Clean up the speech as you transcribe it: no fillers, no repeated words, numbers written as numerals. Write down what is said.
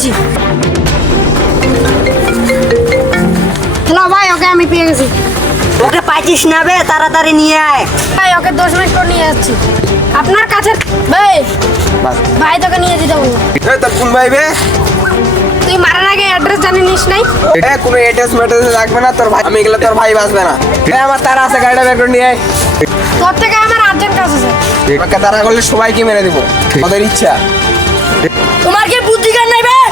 দিছি। হ্যালো ভাই, ওকে আমি পেয়ে গেছি। ওকে পাইছিস না বে, তাড়াতাড়ি নিয়ে আয়। ভাই ওকে 10 মিনিট পর নিয়ে যাচ্ছি। আপনার কাছে ভাই, ভাই তোকে নিয়ে দিতে বলবো। তোর কোন ভাই বে? তুই মারার আগে অ্যাড্রেস জানি নিস নাই? কোনো এটেস মেটেস লাগবে না তোর ভাই, আমি গেলে তোর ভাই বাঁচবে না। আমার তারা আছে, গাড়িটা বের করে নিয়ে আয়। তোর থেকে আমার আর্জেন্ট কাজ আছে। আমাকে তারা করলে সবাইকে মেরে দিব, ওদের ইচ্ছা। তোমার কি বুদ্ধি জ্ঞান নাই ভাই?